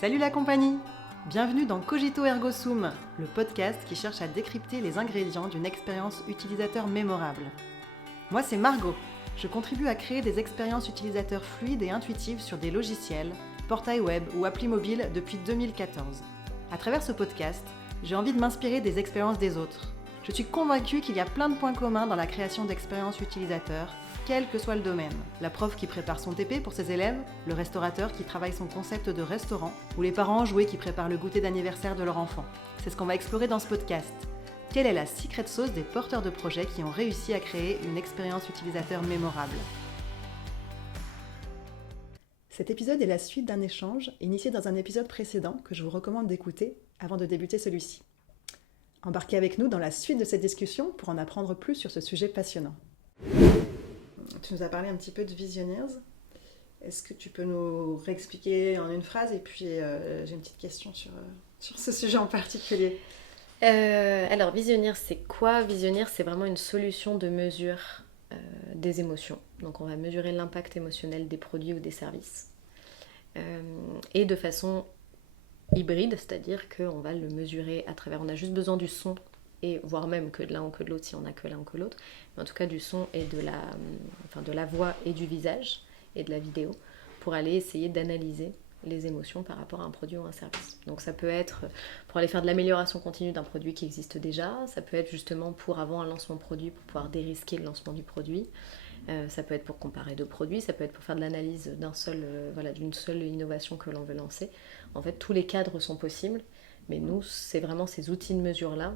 Salut la compagnie! Bienvenue dans Cogito Ergo Sum, le podcast qui cherche à décrypter les ingrédients d'une expérience utilisateur mémorable. Moi c'est Margot, je contribue à créer des expériences utilisateurs fluides et intuitives sur des logiciels, portails web ou applis mobiles depuis 2014. À travers ce podcast, j'ai envie de m'inspirer des expériences des autres. Je suis convaincue qu'il y a plein de points communs dans la création d'expériences utilisateurs, quel que soit le domaine. La prof qui prépare son TP pour ses élèves, le restaurateur qui travaille son concept de restaurant, ou les parents enjoués qui préparent le goûter d'anniversaire de leur enfant. C'est ce qu'on va explorer dans ce podcast. Quelle est la secret sauce des porteurs de projets qui ont réussi à créer une expérience utilisateur mémorable? Cet épisode est la suite d'un échange initié dans un épisode précédent que je vous recommande d'écouter avant de débuter celui-ci. Embarquez avec nous dans la suite de cette discussion pour en apprendre plus sur ce sujet passionnant. Tu nous as parlé un petit peu de Visioneers. Est-ce que tu peux nous réexpliquer en une phrase? Et puis j'ai une petite question sur ce sujet en particulier. Alors Visioneers, c'est quoi? Visioneers, c'est vraiment une solution de mesure des émotions. Donc on va mesurer l'impact émotionnel des produits ou des services. Et de façon hybride, c'est-à-dire qu'on va le mesurer à travers... On a juste besoin du son, et voire même que de l'un ou que de l'autre si on n'a que l'un ou que l'autre, mais en tout cas du son et de la voix et du visage et de la vidéo pour aller essayer d'analyser les émotions par rapport à un produit ou un service. Donc ça peut être pour aller faire de l'amélioration continue d'un produit qui existe déjà, ça peut être justement pour avant un lancement produit, pour pouvoir dérisquer le lancement du produit, ça peut être pour comparer deux produits, ça peut être pour faire de l'analyse d'une seule innovation que l'on veut lancer. En fait, tous les cadres sont possibles, mais nous, c'est vraiment ces outils de mesure-là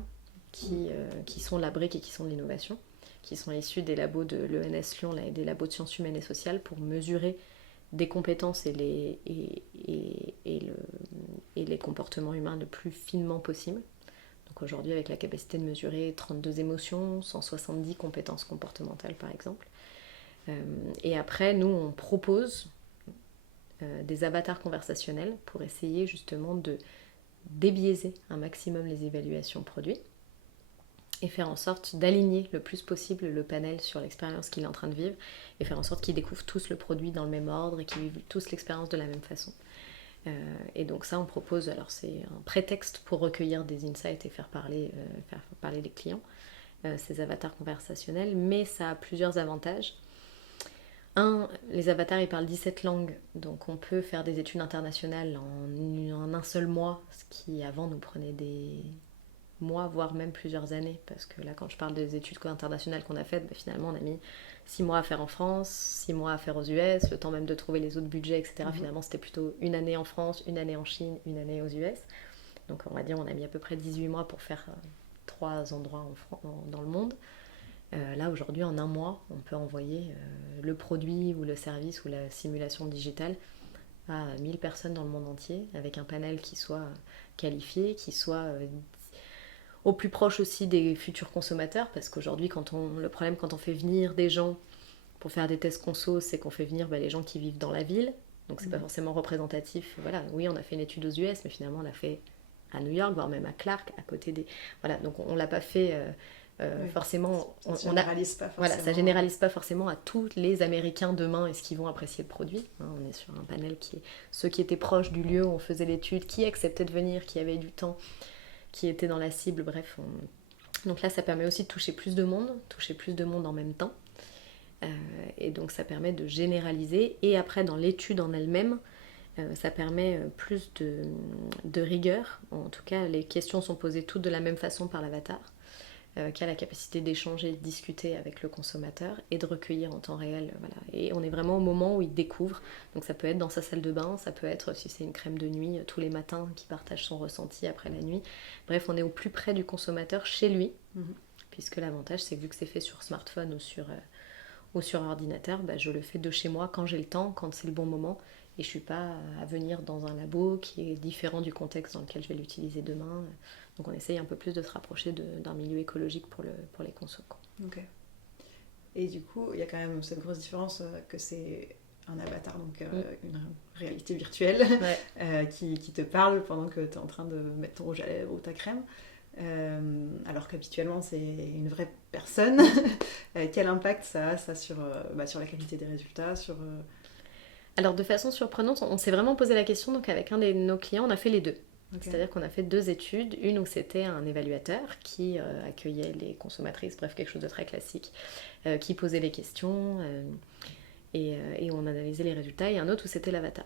qui sont la brique et qui sont de l'innovation, qui sont issus des labos de l'ENS Lyon et des labos de sciences humaines et sociales pour mesurer des compétences et les comportements humains le plus finement possible. Donc aujourd'hui, avec la capacité de mesurer 32 émotions, 170 compétences comportementales par exemple. Et après, nous, on propose des avatars conversationnels pour essayer justement de débiaiser un maximum les évaluations produits et faire en sorte d'aligner le plus possible le panel sur l'expérience qu'il est en train de vivre et faire en sorte qu'ils découvrent tous le produit dans le même ordre et qu'ils vivent tous l'expérience de la même façon. Et donc ça, on propose, alors c'est un prétexte pour recueillir des insights et faire parler les clients, ces avatars conversationnels, mais ça a plusieurs avantages. Les avatars, ils parlent 17 langues, donc on peut faire des études internationales en un seul mois, ce qui avant nous prenait des mois, voire même plusieurs années, parce que là, quand je parle des études internationales qu'on a faites, finalement, on a mis 6 mois à faire en France, 6 mois à faire aux US, le temps même de trouver les autres budgets, etc. Finalement, c'était plutôt une année en France, une année en Chine, une année aux US. Donc, on va dire, on a mis à peu près 18 mois pour faire 3 endroits dans le monde. Là, aujourd'hui, en un mois, on peut envoyer le produit ou le service ou la simulation digitale à 1000 personnes dans le monde entier, avec un panel qui soit qualifié, qui soit au plus proche aussi des futurs consommateurs, parce qu'aujourd'hui, le problème quand on fait venir des gens pour faire des tests conso, c'est qu'on fait venir les gens qui vivent dans la ville, donc c'est pas forcément représentatif. Voilà, oui, on a fait une étude aux US, mais finalement, on l'a fait à New York, voire même à Clark, à côté des... Voilà, donc on l'a pas fait... forcément, ça généralise pas forcément. Voilà, ça généralise pas forcément à tous les Américains demain est-ce qu'ils vont apprécier le produit. On est sur un panel qui est ceux qui étaient proches du lieu où on faisait l'étude, qui acceptaient de venir, qui avaient du temps, qui étaient dans la cible, bref. Donc là, ça permet aussi de toucher plus de monde en même temps. Et donc ça permet de généraliser. Et après, dans l'étude en elle-même, ça permet plus de rigueur. En tout cas, les questions sont posées toutes de la même façon par l'avatar. Qui a la capacité d'échanger, de discuter avec le consommateur et de recueillir en temps réel. Voilà. Et on est vraiment au moment où il découvre. Donc ça peut être dans sa salle de bain, ça peut être, si c'est une crème de nuit, tous les matins qui partage son ressenti après la nuit. Bref, on est au plus près du consommateur chez lui, puisque l'avantage, c'est que vu que c'est fait sur smartphone ou sur ordinateur, je le fais de chez moi quand j'ai le temps, quand c'est le bon moment. Et je ne suis pas à venir dans un labo qui est différent du contexte dans lequel je vais l'utiliser demain. Donc on essaye un peu plus de se rapprocher d'un milieu écologique pour les consos. Ok. Et du coup, il y a quand même cette grosse différence que c'est un avatar, donc une réalité virtuelle qui te parle pendant que tu es en train de mettre ton rouge à lèvres ou ta crème. Alors qu'habituellement c'est une vraie personne. Quel impact ça a sur la qualité des résultats, sur... Alors de façon surprenante, on s'est vraiment posé la question, donc avec un de nos clients, on a fait les deux. Okay. C'est-à-dire qu'on a fait 2 études, une où c'était un évaluateur qui accueillait les consommatrices, bref quelque chose de très classique, qui posait les questions et on analysait les résultats, et un autre où c'était l'avatar.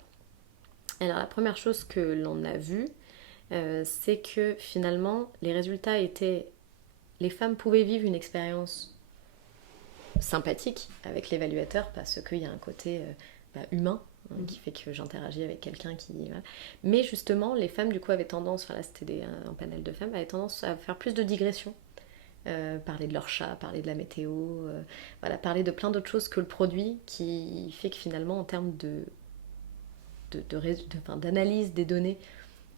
Alors la première chose que l'on a vue, c'est que finalement les résultats étaient, les femmes pouvaient vivre une expérience sympathique avec l'évaluateur parce qu'il y a un côté humain qui fait que j'interagis avec quelqu'un qui... Voilà. Mais justement, les femmes du coup avaient tendance, enfin là c'était un panel de femmes, avaient tendance à faire plus de digressions. Parler de leur chat, parler de la météo, voilà, parler de plein d'autres choses que le produit, qui fait que finalement en termes d'analyse des données,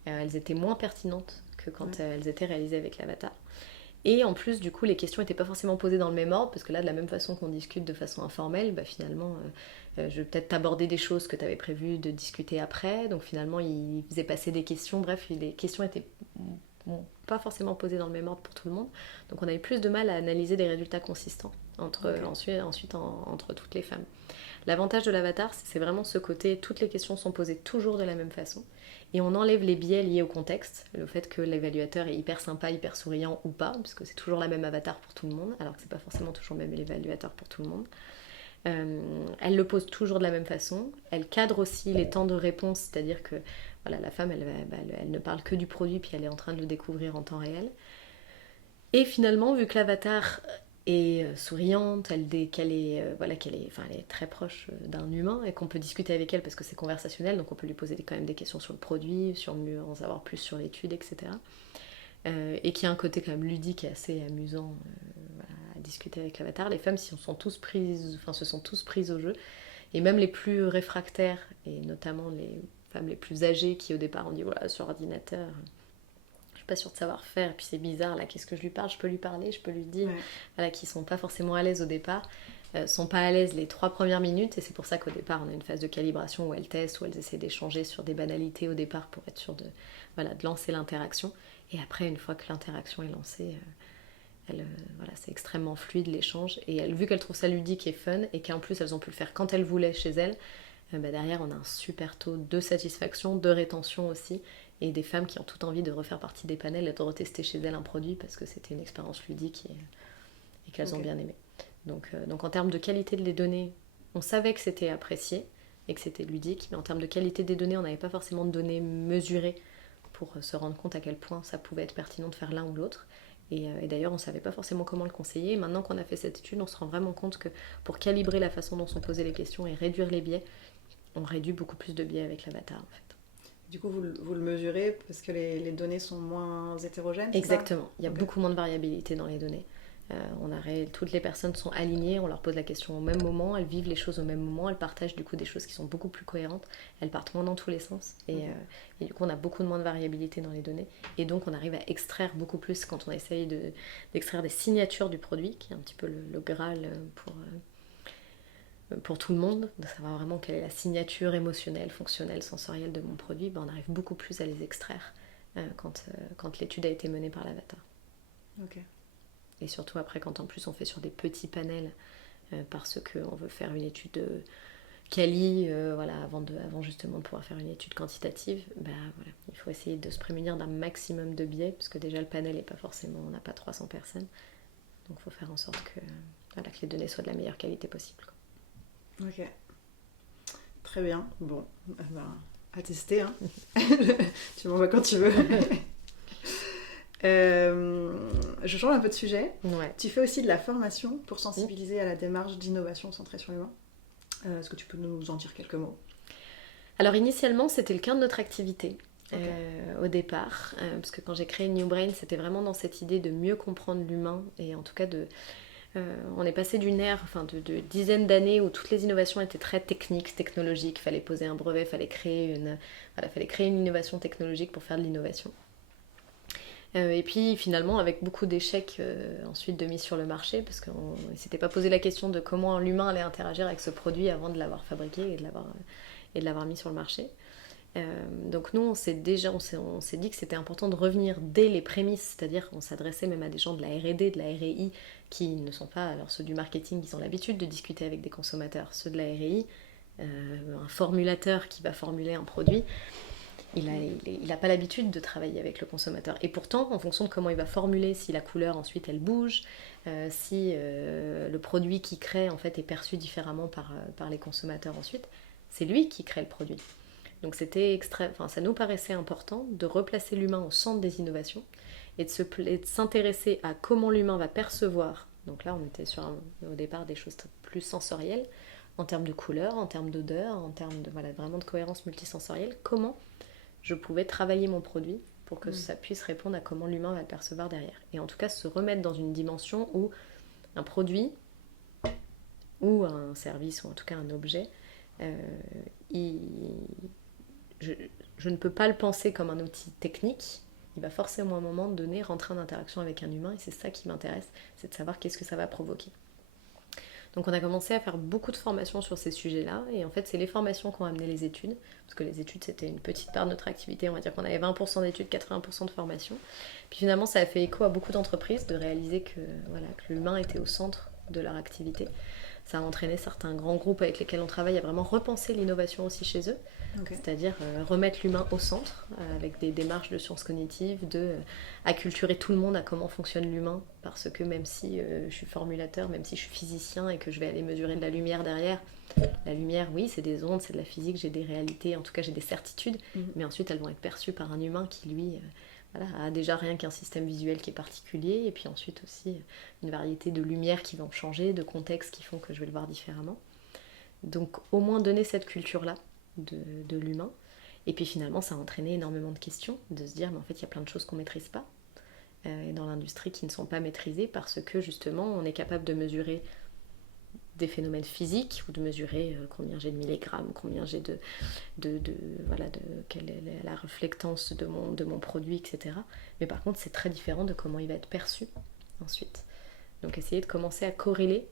elles étaient moins pertinentes que quand elles étaient réalisées avec l'avatar. Et en plus, du coup, les questions n'étaient pas forcément posées dans le même ordre, parce que là, de la même façon qu'on discute de façon informelle, finalement, je vais peut-être t'aborder des choses que tu avais prévu de discuter après. Donc finalement, il faisait passer des questions. Bref, les questions étaient pas forcément posées dans le même ordre pour tout le monde. Donc on avait plus de mal à analyser des résultats consistants ensuite entre toutes les femmes. L'avantage de l'avatar, c'est vraiment ce côté, toutes les questions sont posées toujours de la même façon. Et on enlève les biais liés au contexte, le fait que l'évaluateur est hyper sympa, hyper souriant ou pas, puisque c'est toujours la même avatar pour tout le monde, alors que c'est pas forcément toujours le même évaluateur pour tout le monde. Elle le pose toujours de la même façon. Elle cadre aussi les temps de réponse, c'est-à-dire que voilà, la femme, elle ne parle que du produit, puis elle est en train de le découvrir en temps réel. Et finalement, vu que l'avatar est souriante, elle est très proche d'un humain et qu'on peut discuter avec elle parce que c'est conversationnel, donc on peut lui poser quand même des questions sur le produit, sur mieux en savoir plus sur l'étude, etc. Et qui a un côté quand même ludique et assez amusant à discuter avec l'avatar. Les femmes se sont tous prises au jeu, et même les plus réfractaires, et notamment les femmes les plus âgées qui au départ ont dit voilà, sur ordinateur... pas sûre de savoir faire, et puis c'est bizarre là, qu'est-ce que je lui parle, je peux lui parler, je peux lui dire, voilà, qui sont pas forcément à l'aise au départ, sont pas à l'aise les 3 premières minutes, et c'est pour ça qu'au départ on a une phase de calibration où elles testent, où elles essaient d'échanger sur des banalités au départ pour être sûres de lancer l'interaction, et après une fois que l'interaction est lancée, c'est extrêmement fluide l'échange, et vu qu'elles trouvent ça ludique et fun, et qu'en plus elles ont pu le faire quand elles voulaient chez elles, derrière on a un super taux de satisfaction, de rétention aussi, et des femmes qui ont toute envie de refaire partie des panels et de retester chez elles un produit parce que c'était une expérience ludique et qu'elles ont bien aimé. Donc en termes de qualité des données, on savait que c'était apprécié et que c'était ludique, mais en termes de qualité des données, on n'avait pas forcément de données mesurées pour se rendre compte à quel point ça pouvait être pertinent de faire l'un ou l'autre. Et d'ailleurs, on ne savait pas forcément comment le conseiller. Et maintenant qu'on a fait cette étude, on se rend vraiment compte que pour calibrer la façon dont sont posées les questions et réduire les biais, on réduit beaucoup plus de biais avec l'avatar en fait. Du coup, vous le mesurez parce que les données sont moins hétérogènes? Exactement, il y a beaucoup moins de variabilité dans les données. Toutes les personnes sont alignées, on leur pose la question au même moment, elles vivent les choses au même moment, elles partagent du coup des choses qui sont beaucoup plus cohérentes, elles partent moins dans tous les sens, et du coup on a beaucoup moins de variabilité dans les données, et donc on arrive à extraire beaucoup plus quand on essaye d'extraire des signatures du produit, qui est un petit peu le Graal pour tout le monde, de savoir vraiment quelle est la signature émotionnelle, fonctionnelle, sensorielle de mon produit, on arrive beaucoup plus à les extraire quand l'étude a été menée par l'avatar. Ok. Et surtout après, quand en plus on fait sur des petits panels, parce qu'on veut faire une étude quali, avant justement de pouvoir faire une étude quantitative, il faut essayer de se prémunir d'un maximum de biais, puisque déjà le panel est pas forcément, on n'a pas 300 personnes, donc il faut faire en sorte que les données soient de la meilleure qualité possible. Ok, très bien. Bon, à tester, hein. Tu m'envoies quand tu veux. Je change un peu de sujet. Ouais. Tu fais aussi de la formation pour sensibiliser à la démarche d'innovation centrée sur l'humain. Est-ce que tu peux nous en dire quelques mots? Alors initialement, c'était le cœur de notre activité. Au départ, parce que quand j'ai créé New Brain, c'était vraiment dans cette idée de mieux comprendre l'humain, et en tout cas on est passé d'une ère de dizaines d'années où toutes les innovations étaient très techniques, technologiques, il fallait poser un brevet, il fallait créer une innovation technologique pour faire de l'innovation. Et puis finalement avec beaucoup d'échecs ensuite de mise sur le marché, parce qu'on ne s'était pas posé la question de comment l'humain allait interagir avec ce produit avant de l'avoir fabriqué et de l'avoir mis sur le marché. Donc nous on s'est dit que c'était important de revenir dès les prémices, c'est-à-dire qu'on s'adressait même à des gens de la R&D, de la R&I, qui ne sont pas, alors ceux du marketing, ils ont l'habitude de discuter avec des consommateurs, ceux de la R&I, un formulateur qui va formuler un produit, il n'a pas l'habitude de travailler avec le consommateur. Et pourtant, en fonction de comment il va formuler, si la couleur ensuite elle bouge, si le produit qu'il crée en fait est perçu différemment par les consommateurs ensuite, c'est lui qui crée le produit. Donc ça nous paraissait important de replacer l'humain au centre des innovations et de s'intéresser à comment l'humain va percevoir. Donc là, on était au départ des choses plus sensorielles, en termes de couleur, en termes d'odeur, en termes de vraiment de cohérence multisensorielle. Comment je pouvais travailler mon produit pour que ça puisse répondre à comment l'humain va le percevoir derrière. Et en tout cas, se remettre dans une dimension où un produit ou un service, ou en tout cas un objet, je ne peux pas le penser comme un outil technique. Il va forcément à un moment donné rentrer en interaction avec un humain, et c'est ça qui m'intéresse, c'est de savoir qu'est-ce que ça va provoquer. Donc on a commencé à faire beaucoup de formations sur ces sujets-là, et en fait c'est les formations qui ont amené les études, parce que les études c'était une petite part de notre activité, on va dire qu'on avait 20% d'études, 80% de formation. Puis finalement ça a fait écho à beaucoup d'entreprises de réaliser que l'humain était au centre de leur activité. Ça a entraîné certains grands groupes avec lesquels on travaille à vraiment repenser l'innovation aussi chez eux. Okay. C'est-à-dire remettre l'humain au centre avec des démarches de sciences cognitives, acculturer tout le monde à comment fonctionne l'humain, parce que même si je suis formulateur, même si je suis physicien et que je vais aller mesurer de la lumière derrière, la lumière, oui, c'est des ondes, c'est de la physique, j'ai des réalités, en tout cas j'ai des certitudes, mais ensuite elles vont être perçues par un humain qui, lui, a déjà rien qu'un système visuel qui est particulier, et puis ensuite aussi une variété de lumières qui vont changer, de contextes qui font que je vais le voir différemment. Donc au moins donner cette culture-là de l'humain. Et puis finalement ça a entraîné énormément de questions, de se dire mais en fait il y a plein de choses qu'on ne maîtrise pas dans l'industrie qui ne sont pas maîtrisées, parce que justement on est capable de mesurer des phénomènes physiques, ou de mesurer combien j'ai de milligrammes, combien j'ai quelle est la réflectance de mon produit, etc. Mais par contre c'est très différent de comment il va être perçu ensuite. Donc essayer de commencer à corréler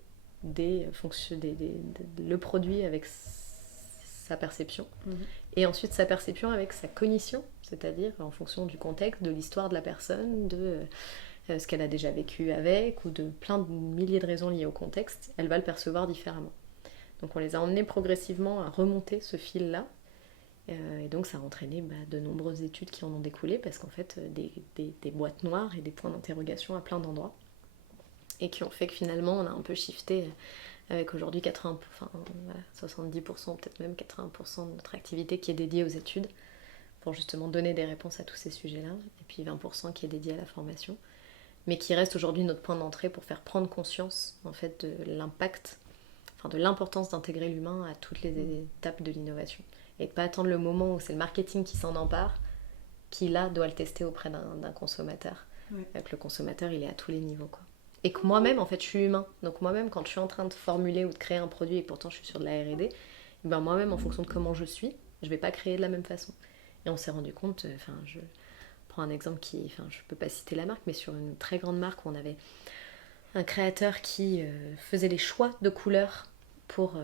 le produit avec sa perception, et ensuite sa perception avec sa cognition, c'est-à-dire en fonction du contexte, de l'histoire de la personne, de ce qu'elle a déjà vécu avec, ou de plein de milliers de raisons liées au contexte, elle va le percevoir différemment. Donc on les a emmenés progressivement à remonter ce fil-là, et donc ça a entraîné de nombreuses études qui en ont découlé, parce qu'en fait des boîtes noires et des points d'interrogation à plein d'endroits, et qui ont fait que finalement on a un peu shifté avec aujourd'hui 70%, peut-être même 80% de notre activité qui est dédiée aux études, pour justement donner des réponses à tous ces sujets-là, et puis 20% qui est dédié à la formation, mais qui reste aujourd'hui notre point d'entrée pour faire prendre conscience en fait de l'impact, de l'importance d'intégrer l'humain à toutes les étapes de l'innovation, et de ne pas attendre le moment où c'est le marketing qui s'en empare, qui là doit le tester auprès d'un consommateur. Que le consommateur il est à tous les niveaux, quoi. Et que moi-même, en fait, je suis humain. Donc moi-même, quand je suis en train de formuler ou de créer un produit, et pourtant je suis sur de la R&D, moi-même, en fonction de comment je suis, je ne vais pas créer de la même façon. Et on s'est rendu compte, je prends un exemple je ne peux pas citer la marque, mais sur une très grande marque où on avait un créateur qui faisait les choix de couleurs pour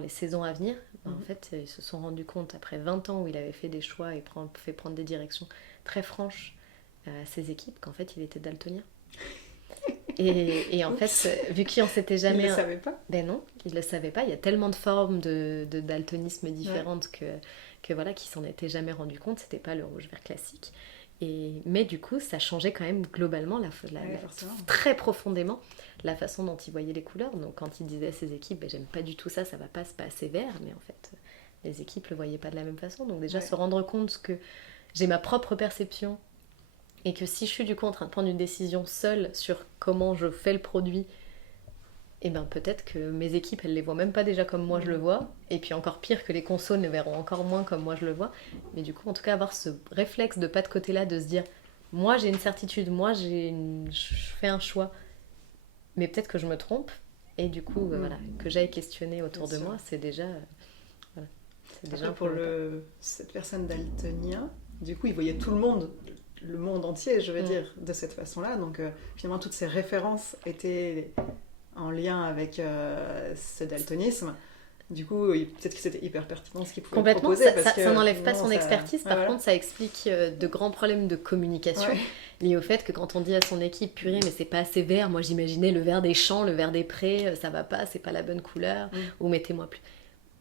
les saisons à venir. En fait, ils se sont rendus compte, après 20 ans où il avait fait des choix et fait prendre des directions très franches à ses équipes, qu'en fait, il était daltonien. Et en fait, vu qu'on s'était jamais... Il le savait pas ? Ben non, il le savait pas. Il y a tellement de formes de daltonisme différentes que voilà, qu'il s'en était jamais rendu compte. C'était pas le rouge-vert classique. Mais du coup, ça changeait quand même globalement, très profondément, la façon dont il voyait les couleurs. Donc quand il disait à ses équipes, j'aime pas du tout ça, ça va pas, c'est pas assez vert. Mais en fait, les équipes le voyaient pas de la même façon. Donc déjà, se rendre compte que j'ai ma propre perception, et que si je suis du coup en train de prendre une décision seule sur comment je fais le produit, et peut-être que mes équipes elles les voient même pas déjà comme moi je le vois, et puis encore pire que les consos ne verront encore moins comme moi je le vois. Mais du coup en tout cas avoir ce réflexe de pas de côté là, de se dire moi j'ai une certitude, moi je fais un choix, mais peut-être que je me trompe, et du coup que j'aille questionner autour de moi, c'est déjà c'est déjà après, pour cette personne daltonien, du coup il voyait tout le monde entier, je veux dire, de cette façon-là. Donc finalement, toutes ces références étaient en lien avec ce daltonisme. Du coup, peut-être que c'était hyper pertinent ce qu'il pouvait proposer. Ça n'enlève pas son expertise. Par contre, ça explique de grands problèmes de communication liés au fait que quand on dit à son équipe, purée, mais c'est pas assez vert, moi j'imaginais le vert des champs, le vert des prés, ça va pas, c'est pas la bonne couleur, ou mettez-moi plus.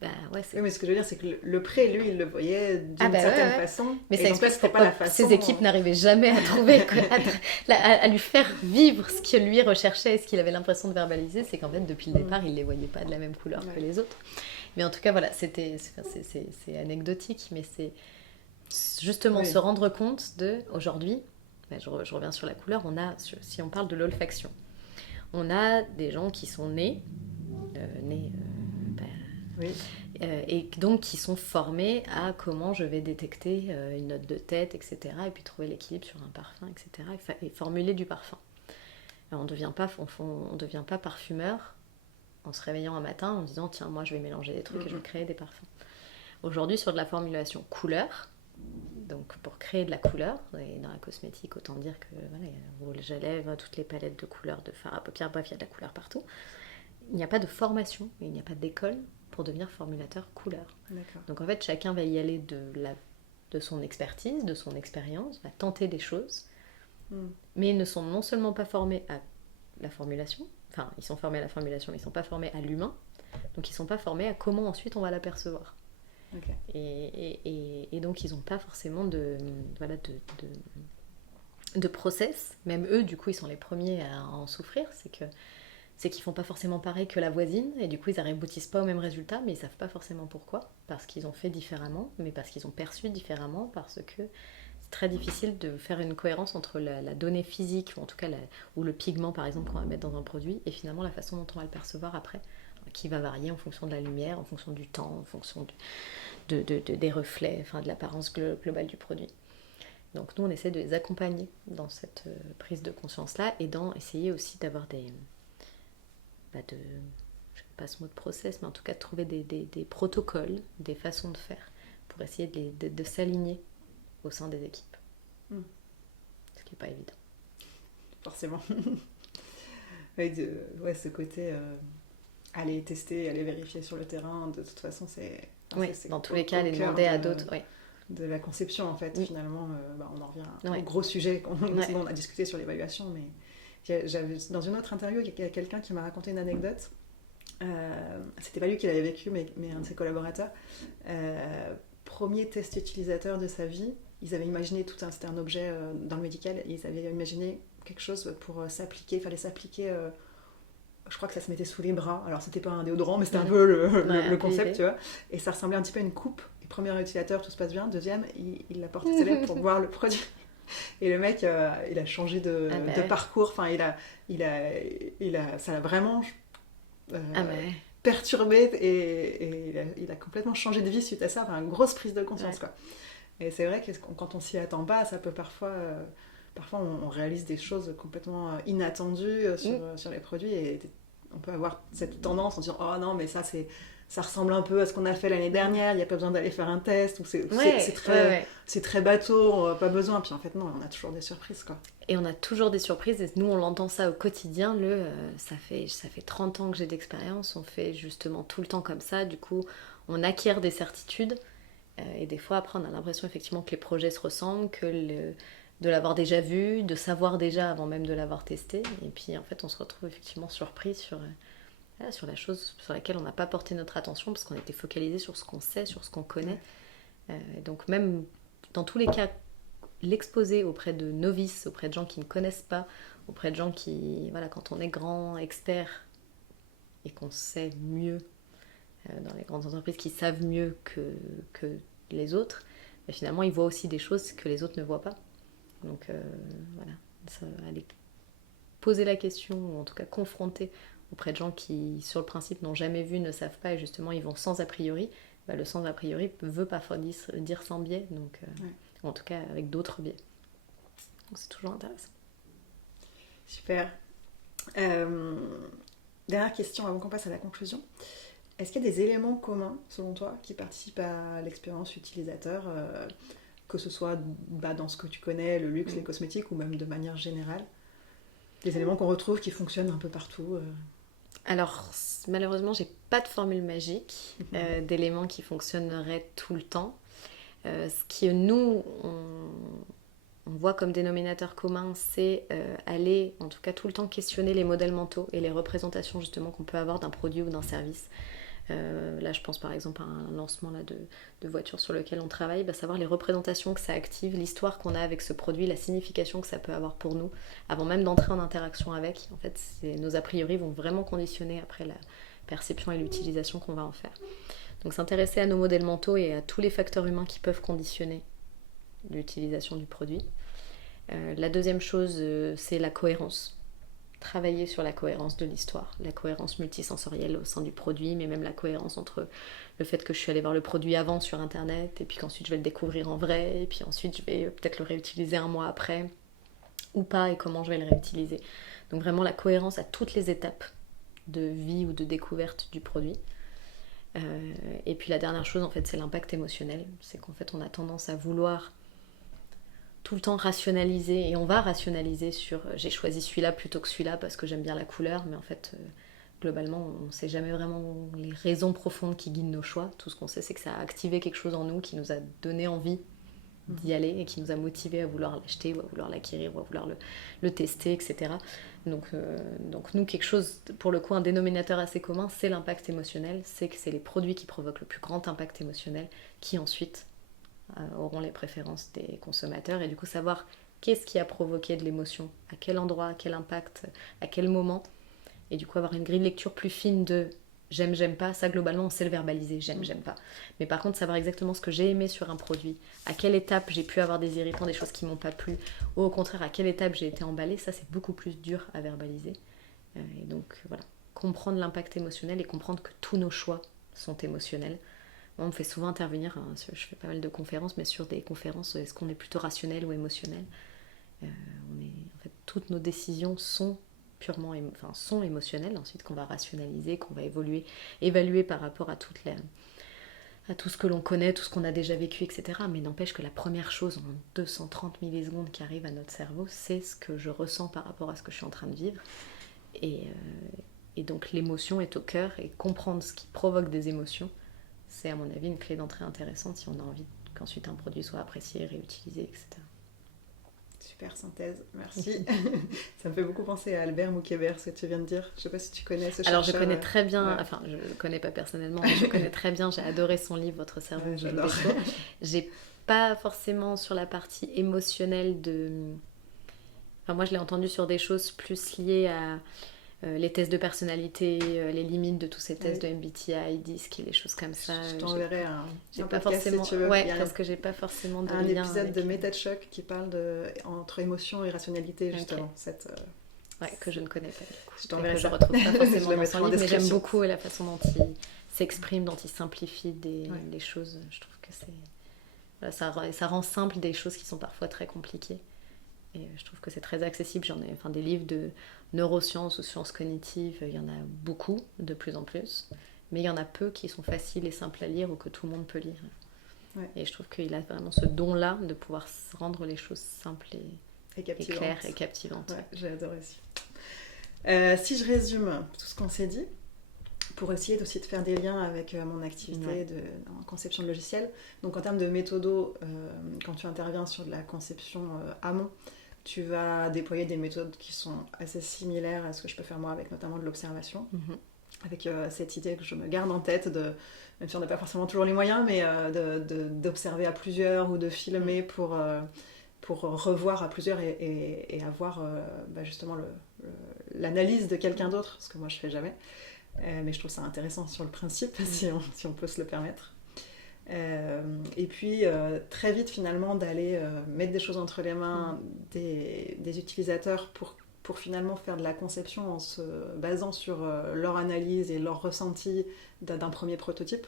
bah ouais, c'est... Oui, mais ce que je veux dire, c'est que le prêt, lui, il le voyait d'une Ah bah certaine ouais. façon. Mais Et ça donc toi, explique c'était pas pourquoi la façon. ces équipes n'arrivaient jamais à trouver, à lui faire vivre ce que lui recherchait et ce qu'il avait l'impression de verbaliser. C'est qu'en fait, depuis le départ, il les voyait pas de la même couleur que les autres. Mais en tout cas, voilà, c'est anecdotique, mais c'est justement se rendre compte de, aujourd'hui, je reviens sur la couleur, si on parle de l'olfaction, on a des gens qui sont nés et donc qui sont formés à comment je vais détecter une note de tête, etc. Et puis trouver l'équilibre sur un parfum, etc. Et formuler du parfum. Alors, on ne devient pas parfumeur en se réveillant un matin en disant tiens, moi je vais mélanger des trucs et je vais créer des parfums. Aujourd'hui, sur de la formulation couleur, donc pour créer de la couleur, et dans la cosmétique, autant dire que rouge à lèvres, toutes les palettes de couleurs, de fard à paupières, bref, il y a de la couleur partout. Il n'y a pas de formation, il n'y a pas d'école pour devenir formulateur couleur. D'accord. Donc en fait, chacun va y aller de son expertise, de son expérience, va tenter des choses, mais ils ne sont non seulement pas formés à la formulation, enfin, ils sont formés à la formulation, mais ils ne sont pas formés à l'humain, donc ils ne sont pas formés à comment ensuite on va l'apercevoir. Okay. Et donc, ils n'ont pas forcément de process. Même eux, du coup, ils sont les premiers à en souffrir. C'est qu'ils font pas forcément pareil que la voisine, et du coup, ils n'aboutissent pas au même résultat, mais ils savent pas forcément pourquoi. Parce qu'ils ont fait différemment, mais parce qu'ils ont perçu différemment, parce que c'est très difficile de faire une cohérence entre la donnée physique, ou en tout cas ou le pigment, par exemple, qu'on va mettre dans un produit, et finalement la façon dont on va le percevoir après, qui va varier en fonction de la lumière, en fonction du temps, en fonction des reflets, enfin de l'apparence globale du produit. Donc nous, on essaie de les accompagner dans cette prise de conscience-là, et essayer aussi d'avoir je sais pas ce mot de process, mais en tout cas de trouver des protocoles, des façons de faire, pour essayer de s'aligner au sein des équipes. Ce qui n'est pas évident. Forcément. Ce côté... aller tester, aller vérifier sur le terrain, de toute façon, c'est dans tous les cas, aller demander à d'autres. De la conception, en fait, finalement, on en revient au gros sujet dont on a discuté sur l'évaluation, mais j'avais, dans une autre interview, il y a quelqu'un qui m'a raconté une anecdote. C'était pas lui qui l'avait vécu, mais un de ses collaborateurs. Premier test utilisateur de sa vie, ils avaient imaginé c'était un objet dans le médical, et ils avaient imaginé quelque chose pour s'appliquer, il fallait s'appliquer... je crois que ça se mettait sous les bras, alors c'était pas un déodorant, mais c'était un peu le concept, tu vois, et ça ressemblait un petit peu à une coupe. Et premier utilisateur, tout se passe bien. Deuxième, il l'a porté ses lèvres pour voir le produit, et le mec il a changé de parcours, enfin ça l'a vraiment perturbé, et il a complètement changé de vie suite à ça, enfin une grosse prise de conscience, quoi. Et c'est vrai que quand on s'y attend pas, ça peut parfois on réalise des choses complètement inattendues sur les produits, et on peut avoir cette tendance en disant oh non, mais ça ressemble un peu à ce qu'on a fait l'année dernière, il n'y a pas besoin d'aller faire un test, ou c'est très bateau, pas besoin. Puis en fait non, on a toujours des surprises, quoi. Et on a toujours des surprises, et nous on l'entend ça au quotidien, ça fait 30 ans que j'ai d'expérience, on fait justement tout le temps comme ça, du coup on acquiert des certitudes, et des fois après on a l'impression effectivement que les projets se ressemblent, de l'avoir déjà vu, de savoir déjà avant même de l'avoir testé, et puis en fait on se retrouve effectivement surpris sur la chose sur laquelle on n'a pas porté notre attention, parce qu'on était focalisé sur ce qu'on sait, sur ce qu'on connaît. Et donc même dans tous les cas, l'exposer auprès de novices, auprès de gens qui ne connaissent pas, auprès de gens qui, quand on est grand expert et qu'on sait mieux, dans les grandes entreprises qui savent mieux que les autres, mais finalement ils voient aussi des choses que les autres ne voient pas. Donc aller poser la question, ou en tout cas confronter auprès de gens qui, sur le principe, n'ont jamais vu, ne savent pas, et justement ils vont sans a priori, le sans a priori ne veut pas dire sans biais, donc, ou en tout cas avec d'autres biais. Donc c'est toujours intéressant. Super. Dernière question avant qu'on passe à la conclusion. Est-ce qu'il y a des éléments communs, selon toi, qui participent à l'expérience utilisateur, que ce soit dans ce que tu connais, le luxe, les cosmétiques, ou même de manière générale, des éléments qu'on retrouve qui fonctionnent un peu partout? Alors, malheureusement, j'ai pas de formule magique d'éléments qui fonctionneraient tout le temps. Ce que nous, on voit comme dénominateur commun, c'est aller, en tout cas tout le temps, questionner les modèles mentaux et les représentations justement qu'on peut avoir d'un produit ou d'un service. Là, je pense par exemple à un lancement là, de voiture sur lequel on travaille, savoir les représentations que ça active, l'histoire qu'on a avec ce produit, la signification que ça peut avoir pour nous, avant même d'entrer en interaction avec. En fait, nos a priori vont vraiment conditionner après la perception et l'utilisation qu'on va en faire. Donc s'intéresser à nos modèles mentaux et à tous les facteurs humains qui peuvent conditionner l'utilisation du produit. La deuxième chose, c'est la cohérence. Travailler sur la cohérence de l'histoire, la cohérence multisensorielle au sein du produit, mais même la cohérence entre le fait que je suis allée voir le produit avant sur internet, et puis qu'ensuite je vais le découvrir en vrai, et puis ensuite je vais peut-être le réutiliser un mois après, ou pas, et comment je vais le réutiliser. Donc vraiment la cohérence à toutes les étapes de vie ou de découverte du produit. Et puis la dernière chose, en fait, c'est l'impact émotionnel. C'est qu'en fait, on a tendance à vouloir tout le temps rationaliser, et on va rationaliser sur j'ai choisi celui-là plutôt que celui-là parce que j'aime bien la couleur, mais en fait globalement on ne sait jamais vraiment les raisons profondes qui guident nos choix. Tout ce qu'on sait, c'est que ça a activé quelque chose en nous qui nous a donné envie d'y aller et qui nous a motivé à vouloir l'acheter ou à vouloir l'acquérir ou à vouloir le tester, etc. Donc nous, quelque chose, pour le coup, un dénominateur assez commun, c'est l'impact émotionnel. C'est que c'est les produits qui provoquent le plus grand impact émotionnel qui ensuite auront les préférences des consommateurs, et du coup savoir qu'est-ce qui a provoqué de l'émotion, à quel endroit, à quel impact, à quel moment, et du coup avoir une grille de lecture plus fine de j'aime, j'aime pas. Ça globalement on sait le verbaliser, j'aime, j'aime pas, mais par contre savoir exactement ce que j'ai aimé sur un produit, à quelle étape j'ai pu avoir des irritants, des choses qui m'ont pas plu, ou au contraire à quelle étape j'ai été emballée, ça c'est beaucoup plus dur à verbaliser. Et donc voilà, comprendre l'impact émotionnel et comprendre que tous nos choix sont émotionnels. Moi, on me fait souvent intervenir, je fais pas mal de conférences, mais sur des conférences, est-ce qu'on est plutôt rationnel ou émotionnel ? En fait, toutes nos décisions sont purement sont émotionnelles, ensuite qu'on va rationaliser, qu'on va évaluer par rapport à tout ce que l'on connaît, tout ce qu'on a déjà vécu, etc. Mais n'empêche que la première chose en 230 millisecondes qui arrive à notre cerveau, c'est ce que je ressens par rapport à ce que je suis en train de vivre. Et donc l'émotion est au cœur, et comprendre ce qui provoque des émotions, c'est à mon avis une clé d'entrée intéressante si on a envie qu'ensuite un produit soit apprécié, réutilisé, etc. Super synthèse, merci. Ça me fait beaucoup penser à Albert Moukébert, ce que tu viens de dire. Je ne sais pas si tu connais ce chercheur. Alors je connais très bien, enfin je ne le connais pas personnellement, mais je connais très bien, j'ai adoré son livre, Votre cerveau. J'adore. J'ai pas forcément sur la partie émotionnelle Enfin moi je l'ai entendu sur des choses plus liées à les tests de personnalité, les limites de tous ces tests de MBTI, DISC et les choses comme ça. Je t'enverrai un pas podcast forcément, si tu veux. Ouais, parce que j'ai pas forcément de un lien épisode avec... de Méta de choc qui parle entre émotion et rationalité, justement. Okay. Que je ne connais pas du coup. Je t'enverrai ça. Je retrouve pas forcément dans son livre, mais j'aime beaucoup la façon dont il s'exprime, dont il simplifie les choses. Je trouve que voilà, ça rend simple des choses qui sont parfois très compliquées. Et je trouve que c'est très accessible. Des livres de neurosciences ou sciences cognitives, il y en a beaucoup, de plus en plus. Mais il y en a peu qui sont faciles et simples à lire ou que tout le monde peut lire. Ouais. Et je trouve qu'il a vraiment ce don-là de pouvoir rendre les choses simples et claires et captivantes. Ouais, j'ai adoré aussi. Si je résume tout ce qu'on s'est dit, pour essayer aussi de faire des liens avec mon activité en conception de logiciels. Donc en termes de méthodo, quand tu interviens sur de la conception amont, tu vas déployer des méthodes qui sont assez similaires à ce que je peux faire moi, avec notamment de l'observation, avec cette idée que je me garde en tête, même si on n'a pas forcément toujours les moyens, mais d'observer à plusieurs ou de filmer pour revoir à plusieurs et avoir justement l'analyse de quelqu'un d'autre, ce que moi je fais jamais. Mais je trouve ça intéressant sur le principe, si on peut se le permettre. Et puis très vite finalement d'aller mettre des choses entre les mains des utilisateurs pour finalement faire de la conception en se basant sur leur analyse et leur ressenti d'un premier prototype.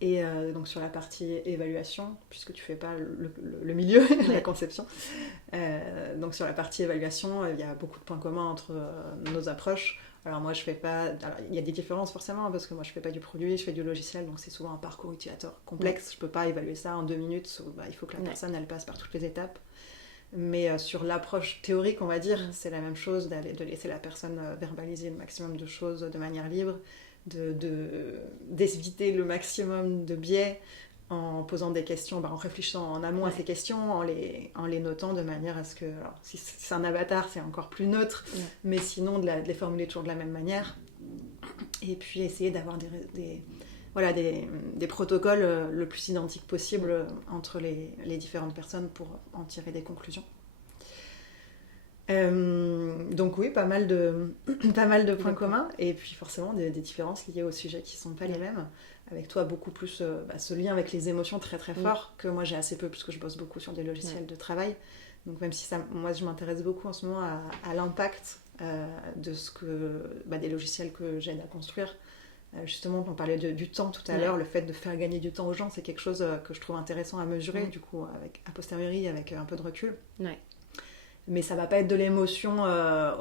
Et donc sur la partie évaluation, puisque tu fais pas le milieu, la conception, donc sur la partie évaluation, il y a beaucoup de points communs entre nos approches. Alors moi je fais pas... Alors, il y a des différences forcément, parce que moi je fais pas du produit, je fais du logiciel, donc c'est souvent un parcours utilisateur complexe. Je peux pas évaluer ça en 2 minutes, il faut que la personne elle passe par toutes les étapes. Mais sur l'approche théorique, on va dire, c'est la même chose, de laisser la personne verbaliser le maximum de choses de manière libre, d'éviter le maximum de biais en posant des questions, en réfléchissant en amont à ces questions, en les notant de manière à ce que, alors, si c'est un avatar, c'est encore plus neutre, mais sinon de les formuler toujours de la même manière. Et puis essayer d'avoir des protocoles le plus identiques possible entre les différentes personnes pour en tirer des conclusions. Donc oui, pas mal de points communs, et puis forcément des différences liées aux sujets qui ne sont pas les mêmes. Avec toi, beaucoup plus ce lien avec les émotions très très fort, que moi j'ai assez peu, puisque je bosse beaucoup sur des logiciels de travail. Donc même si moi je m'intéresse beaucoup en ce moment à l'impact des logiciels que j'aide à construire. Justement, on parlait du temps tout à l'heure, le fait de faire gagner du temps aux gens, c'est quelque chose que je trouve intéressant à mesurer, du coup, a posteriori, avec un peu de recul. Ouais. Mais ça va pas être de l'émotion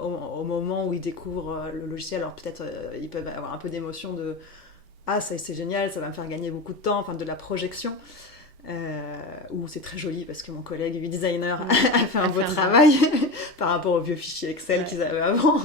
au moment où ils découvrent le logiciel. Alors peut-être ils peuvent avoir un peu d'émotion de « Ah, ça, c'est génial, ça va me faire gagner beaucoup de temps », enfin de la projection. Ou c'est très joli parce que mon collègue UX designer a fait un beau travail par rapport aux vieux fichiers Excel qu'ils avaient avant.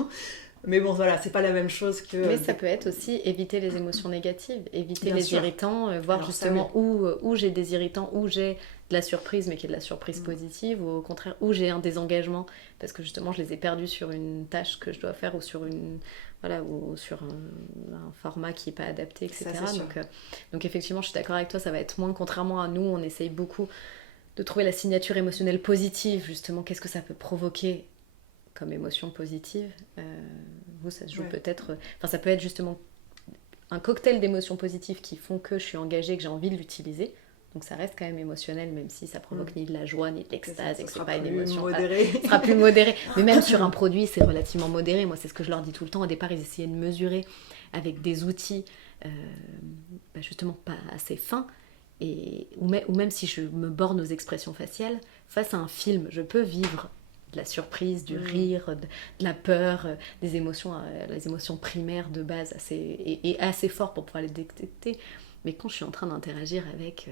Mais bon, voilà, c'est pas la même chose que... Mais ça peut être aussi éviter les émotions négatives, éviter les irritants, voir alors, justement ça, où j'ai des irritants, où j'ai de la surprise, mais qui est de la surprise positive, ou au contraire, où j'ai un désengagement, parce que justement, je les ai perdus sur une tâche que je dois faire, ou sur ou sur un format qui n'est pas adapté, etc. Donc effectivement, je suis d'accord avec toi, ça va être moins, contrairement à nous, on essaye beaucoup de trouver la signature émotionnelle positive, justement, qu'est-ce que ça peut provoquer comme émotion positive. Vous, ça se joue peut-être... Enfin, ça peut être justement un cocktail d'émotions positives qui font que je suis engagée, que j'ai envie de l'utiliser. Donc ça reste quand même émotionnel, même si ça provoque ni de la joie, ni de l'extase, et que c'est pas une émotion... Ça sera plus modéré. Mais même sur un produit, c'est relativement modéré. Moi, c'est ce que je leur dis tout le temps. Au départ, ils essayaient de mesurer avec des outils justement pas assez fins. Ou même si je me borne aux expressions faciales, face à un film, je peux vivre de la surprise, du rire, de la peur, des émotions, les émotions primaires de base assez fort pour pouvoir les détecter. Mais quand je suis en train d'interagir avec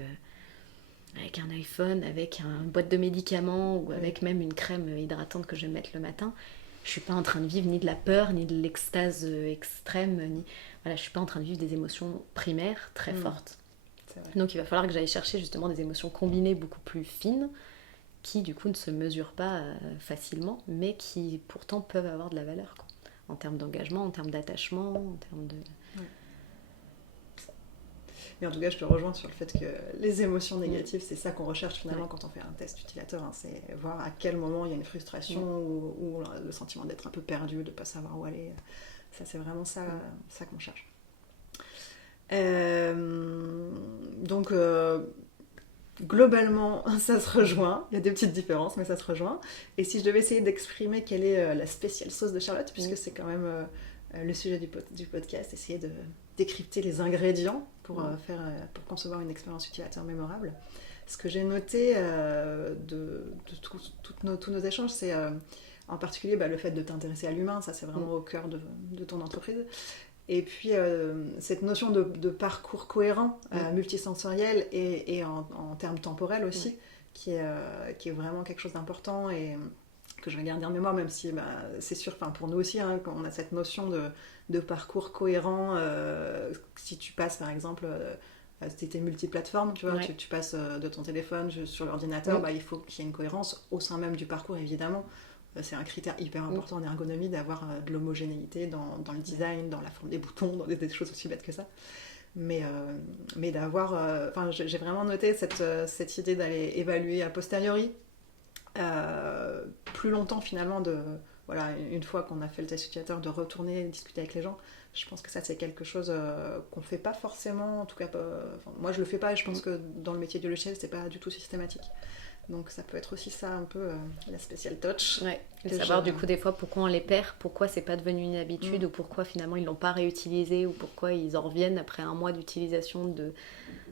un iPhone, avec une boîte de médicaments ou avec même une crème hydratante que je vais mettre le matin, je suis pas en train de vivre ni de la peur, ni de l'extase extrême, je suis pas en train de vivre des émotions primaires très fortes. Donc il va falloir que j'aille chercher justement des émotions combinées beaucoup plus fines, qui du coup ne se mesurent pas facilement, mais qui pourtant peuvent avoir de la valeur, quoi. En termes d'engagement, en termes d'attachement, en termes de... Mais en tout cas, je te rejoins sur le fait que les émotions négatives, c'est ça qu'on recherche finalement quand on fait un test utilisateur, hein. C'est voir à quel moment il y a une frustration ou le sentiment d'être un peu perdu, de ne pas savoir où aller. Ça, c'est vraiment ça qu'on cherche. Donc... globalement, ça se rejoint. Il y a des petites différences, mais ça se rejoint. Et si je devais essayer d'exprimer quelle est la spéciale sauce de Charlotte, puisque c'est quand même le sujet du podcast, essayer de décrypter les ingrédients pour concevoir une expérience utilisateur mémorable. Ce que j'ai noté de tous nos échanges, c'est en particulier le fait de t'intéresser à l'humain. Ça, c'est vraiment au cœur de ton entreprise. Et puis cette notion de parcours cohérent, multisensoriel et en termes temporels aussi, qui est vraiment quelque chose d'important et que je vais garder en mémoire, même si c'est sûr, pour nous aussi, quand on a cette notion de parcours cohérent, si tu passes par exemple, si tu es multiplateforme, tu vois, tu passes de ton téléphone sur l'ordinateur, il faut qu'il y ait une cohérence au sein même du parcours, évidemment. C'est un critère hyper important en ergonomie d'avoir de l'homogénéité dans le design, dans la forme des boutons, dans des choses aussi bêtes que ça. Mais d'avoir... j'ai vraiment noté cette idée d'aller évaluer a posteriori, plus longtemps finalement, une fois qu'on a fait le test utilisateur, de retourner discuter avec les gens. Je pense que ça, c'est quelque chose qu'on ne fait pas forcément, en tout cas, moi je le fais pas, et je pense que dans le métier du logiciel, c'est pas du tout systématique. Donc ça peut être aussi ça un peu la spéciale touch. Ouais, et savoir du coup des fois pourquoi on les perd, pourquoi c'est pas devenu une habitude, ou pourquoi finalement ils l'ont pas réutilisé, ou pourquoi ils en reviennent après un mois d'utilisation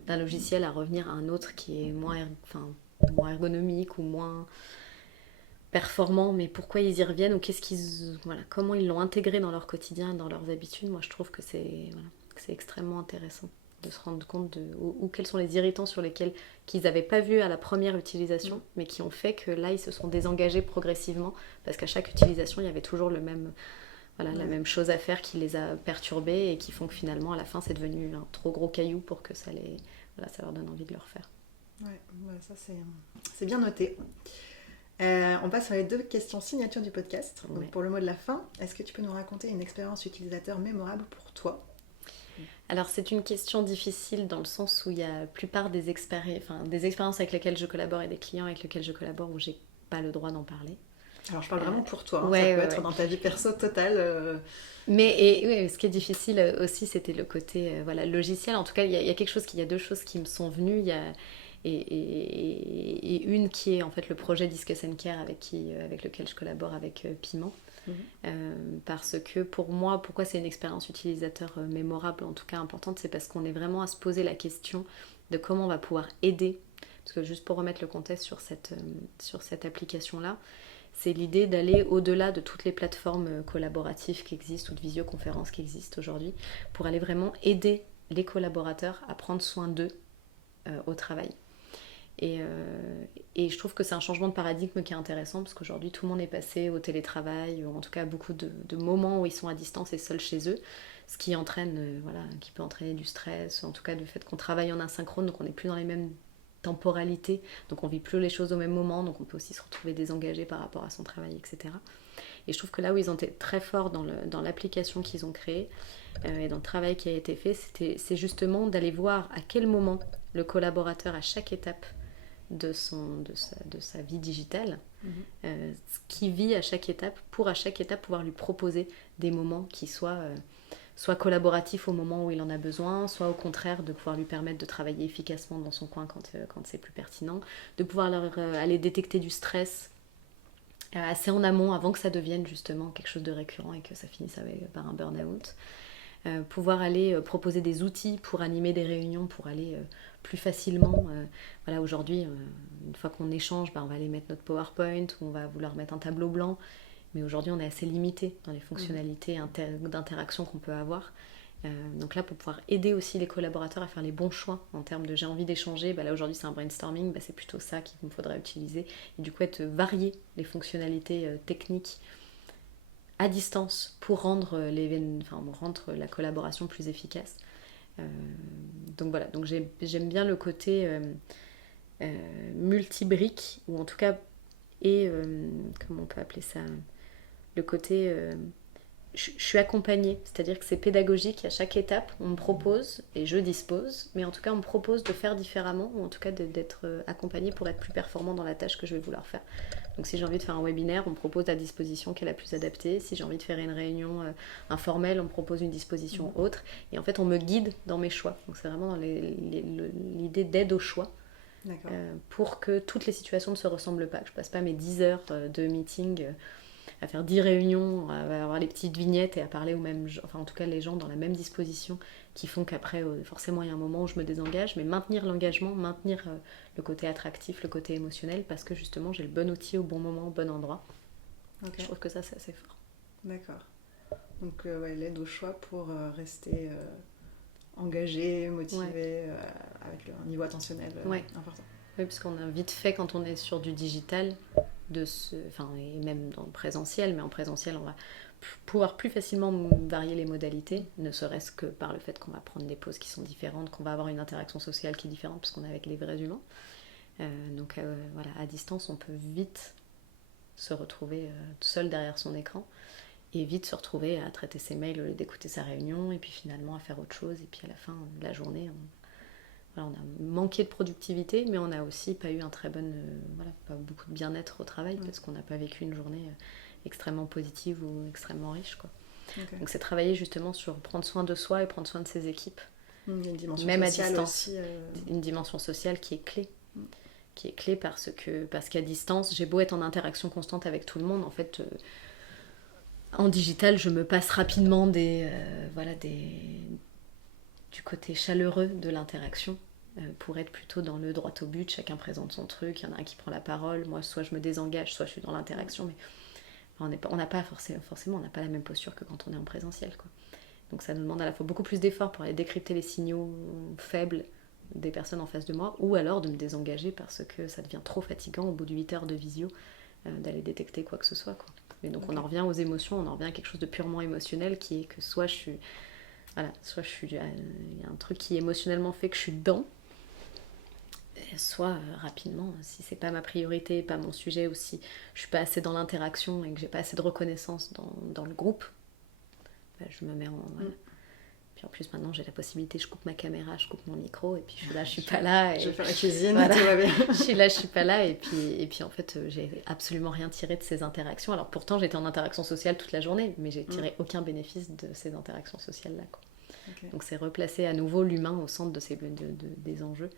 d'un logiciel à revenir à un autre qui est moins ergonomique ou moins performant, mais pourquoi ils y reviennent, ou comment ils l'ont intégré dans leur quotidien, dans leurs habitudes. Moi je trouve que c'est extrêmement intéressant de se rendre compte ou quels sont les irritants sur lesquels qu'ils n'avaient pas vu à la première utilisation, mais qui ont fait que là ils se sont désengagés progressivement, parce qu'à chaque utilisation il y avait toujours la même chose à faire qui les a perturbés et qui font que finalement à la fin c'est devenu un trop gros caillou pour que ça leur donne envie de le refaire. Ouais, ça c'est bien noté. On passe sur les 2 questions signature du podcast. Donc, pour le mot de la fin, est-ce que tu peux nous raconter une expérience utilisateur mémorable pour toi Alors c'est une question difficile dans le sens où il y a la plupart des expériences avec lesquelles je collabore et des clients avec lesquels je collabore où j'ai pas le droit d'en parler. Alors je parle vraiment pour toi, hein. Ça Ouais, peut ouais, être ouais. dans ta vie perso totale. Ouais, ce qui est difficile aussi, c'était le côté voilà, logiciel. En tout cas, il y a quelque chose, il y a deux choses qui me sont venues. Et une qui est en fait le projet Discuss and Care avec lequel je collabore avec Piment. Parce que pour moi, pourquoi c'est une expérience utilisateur mémorable, en tout cas importante, c'est parce qu'on est vraiment à se poser la question de comment on va pouvoir aider. Parce que juste pour remettre le contexte sur cette application-là, c'est l'idée d'aller au-delà de toutes les plateformes collaboratives qui existent ou de visioconférences qui existent aujourd'hui, pour aller vraiment aider les collaborateurs à prendre soin d'eux au travail. Et je trouve que c'est un changement de paradigme qui est intéressant parce qu'aujourd'hui tout le monde est passé au télétravail, ou en tout cas beaucoup de moments où ils sont à distance et seuls chez eux, ce qui entraîne, qui peut entraîner du stress, en tout cas du fait qu'on travaille en asynchrone, donc on n'est plus dans les mêmes temporalités, donc on vit plus les choses au même moment, donc on peut aussi se retrouver désengagé par rapport à son travail, etc. Et je trouve que là où ils ont été très forts dans l'application qu'ils ont créée et dans le travail qui a été fait, c'est justement d'aller voir à quel moment le collaborateur, à chaque étape de sa vie digitale, ce qu'il vit à chaque étape, pour à chaque étape pouvoir lui proposer des moments qui soient soit collaboratifs au moment où il en a besoin, soit au contraire de pouvoir lui permettre de travailler efficacement dans son coin quand c'est plus pertinent, de pouvoir aller détecter du stress assez en amont avant que ça devienne justement quelque chose de récurrent et que ça finisse par un burn-out. Pouvoir aller proposer des outils pour animer des réunions, pour aller plus facilement. Voilà, aujourd'hui, une fois qu'on échange, on va aller mettre notre PowerPoint ou on va vouloir mettre un tableau blanc. Mais aujourd'hui, on est assez limité dans les fonctionnalités d'interaction qu'on peut avoir. Donc là, pour pouvoir aider aussi les collaborateurs à faire les bons choix en termes de j'ai envie d'échanger, là aujourd'hui c'est un brainstorming, c'est plutôt ça qu'il me faudrait utiliser. Et du coup, varier les fonctionnalités techniques à distance pour rendre la collaboration plus efficace. Donc voilà, donc j'aime bien le côté multi-briques, ou en tout cas, comment on peut appeler ça, le côté je suis accompagnée, c'est-à-dire que c'est pédagogique à chaque étape, on me propose et je dispose, mais en tout cas on me propose de faire différemment, ou en tout cas d'être accompagnée pour être plus performant dans la tâche que je vais vouloir faire. Donc si j'ai envie de faire un webinaire, on me propose la disposition qui est la plus adaptée. Si j'ai envie de faire une réunion informelle, on me propose une disposition autre. Et en fait, on me guide dans mes choix. Donc c'est vraiment dans l'idée d'aide au choix. Pour que toutes les situations ne se ressemblent pas. Que je passe pas mes 10 heures de meeting à faire 10 réunions, à avoir les petites vignettes et à parler aux mêmes gens, enfin en tout cas les gens dans la même disposition, qui font qu'après forcément il y a un moment où je me désengage, mais maintenir l'engagement, maintenir le côté attractif, le côté émotionnel, parce que justement j'ai le bon outil au bon moment, au bon endroit. Je trouve que ça c'est assez fort. D'accord. Donc l'aide au choix pour rester engagé, motivé, avec un niveau attentionnel important. Oui, parce qu'on a vite fait, quand on est sur du digital, et même dans le présentiel, mais en présentiel, on va pouvoir plus facilement varier les modalités, ne serait-ce que par le fait qu'on va prendre des pauses qui sont différentes, qu'on va avoir une interaction sociale qui est différente, parce qu'on est avec les vrais humains. Donc voilà, à distance, on peut vite se retrouver seul derrière son écran, et vite se retrouver à traiter ses mails au lieu d'écouter sa réunion, et puis finalement à faire autre chose, et puis à la fin de la journée, on a manqué de productivité, mais on n'a aussi pas eu pas beaucoup de bien-être au travail, parce qu'on n'a pas vécu une journée extrêmement positive ou extrêmement riche, quoi. Okay. Donc c'est travailler justement sur prendre soin de soi et prendre soin de ses équipes, une dimension même sociale à distance, aussi, une dimension sociale qui est clé, parce qu'à distance, j'ai beau être en interaction constante avec tout le monde, en fait, en digital, je me passe rapidement du côté chaleureux de l'interaction, pour être plutôt dans le droit au but, chacun présente son truc, il y en a un qui prend la parole, moi soit je me désengage, soit je suis dans l'interaction, mais on n'a pas forcément on n'a pas la même posture que quand on est en présentiel, quoi. Donc ça nous demande à la fois beaucoup plus d'efforts pour aller décrypter les signaux faibles des personnes en face de moi, ou alors de me désengager parce que ça devient trop fatigant au bout de 8 heures de visio d'aller détecter quoi que ce soit, quoi. Et donc on en revient aux émotions, on en revient à quelque chose de purement émotionnel, qui est que soit il y a un truc qui émotionnellement fait que je suis dedans, soit rapidement, si c'est pas ma priorité, pas mon sujet, ou si je suis pas assez dans l'interaction et que j'ai pas assez de reconnaissance dans le groupe, je me mets en... Voilà. Puis Puis en plus maintenant j'ai la possibilité, je coupe ma caméra, je coupe mon micro, et puis je suis là, je suis pas là. Je vais faire la cuisine, voilà. tout va bien. Je suis là, je suis pas là, et puis en fait j'ai absolument rien tiré de ces interactions. Alors pourtant j'étais en interaction sociale toute la journée, mais j'ai tiré aucun bénéfice de ces interactions sociales là, quoi. Okay. Donc c'est replacer à nouveau l'humain au centre des enjeux.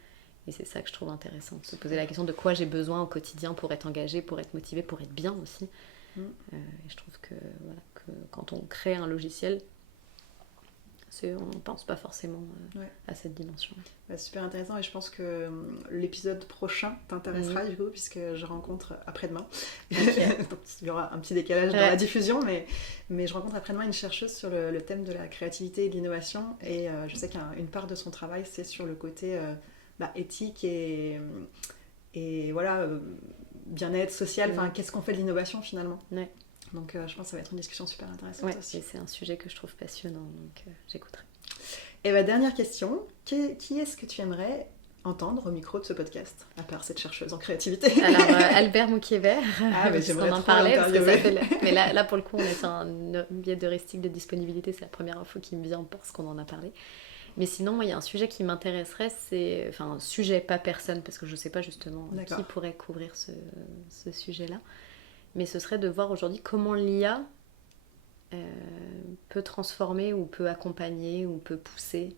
Et c'est ça que je trouve intéressant, se poser la question de quoi j'ai besoin au quotidien pour être engagée, pour être motivée, pour être bien aussi. Et je trouve que quand on crée un logiciel, on ne pense pas forcément à cette dimension. Super intéressant, et je pense que l'épisode prochain t'intéressera du coup, puisque je rencontre après-demain. Okay. Donc, il y aura un petit décalage dans la diffusion, mais je rencontre après-demain une chercheuse sur le thème de la créativité et de l'innovation, et je sais qu'une part de son travail, c'est sur le côté éthique et voilà, bien-être social, qu'est-ce qu'on fait de l'innovation finalement. Donc je pense que ça va être une discussion super intéressante aussi. Et c'est un sujet que je trouve passionnant, donc j'écouterai. Et dernière question, qui est-ce que tu aimerais entendre au micro de ce podcast, à part cette chercheuse en créativité? Alors Albert Mouquier-Vert, j'aimerais en parler, parce que ça fait mais là pour le coup on est sur un biais d'heuristique de disponibilité, c'est la première info qui me vient parce qu'on en a parlé. Mais sinon, moi, il y a un sujet qui m'intéresserait, un sujet, pas personne, parce que je ne sais pas justement qui pourrait couvrir ce sujet-là. Mais ce serait de voir aujourd'hui comment l'IA peut transformer ou peut accompagner ou peut pousser,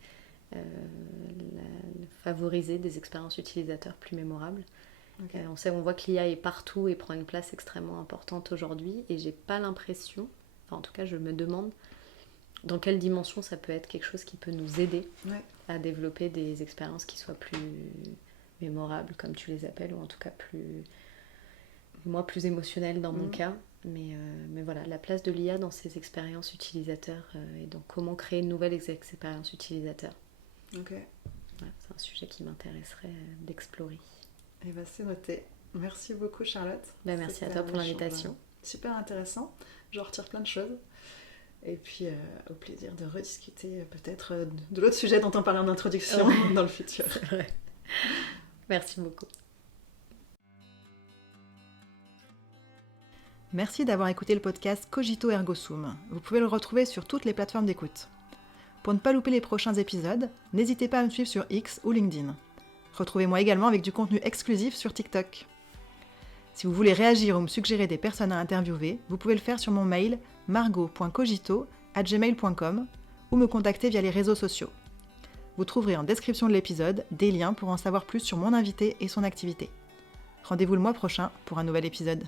favoriser des expériences utilisateurs plus mémorables. Okay. On voit que l'IA est partout et prend une place extrêmement importante aujourd'hui, et j'ai pas l'impression, en tout cas je me demande, dans quelle dimension ça peut être quelque chose qui peut nous aider à développer des expériences qui soient plus mémorables, comme tu les appelles, ou en tout cas plus émotionnelles dans mon cas. Mais voilà, la place de l'IA dans ces expériences utilisateurs et dans comment créer de nouvelles expériences utilisateurs. Okay. Voilà, c'est un sujet qui m'intéresserait d'explorer. Et c'est noté. Merci beaucoup Charlotte. Merci à toi pour l'invitation. Super intéressant, j'en retire plein de choses. Et puis au plaisir de rediscuter peut-être de l'autre sujet dont on parlait en introduction dans le futur. C'est vrai. Merci beaucoup. Merci d'avoir écouté le podcast Cogito Ergo Sum. Vous pouvez le retrouver sur toutes les plateformes d'écoute. Pour ne pas louper les prochains épisodes, n'hésitez pas à me suivre sur X ou LinkedIn. Retrouvez-moi également avec du contenu exclusif sur TikTok. Si vous voulez réagir ou me suggérer des personnes à interviewer, vous pouvez le faire sur mon mail margot.cogito@gmail.com ou me contacter via les réseaux sociaux. Vous trouverez en description de l'épisode des liens pour en savoir plus sur mon invité et son activité. Rendez-vous le mois prochain pour un nouvel épisode.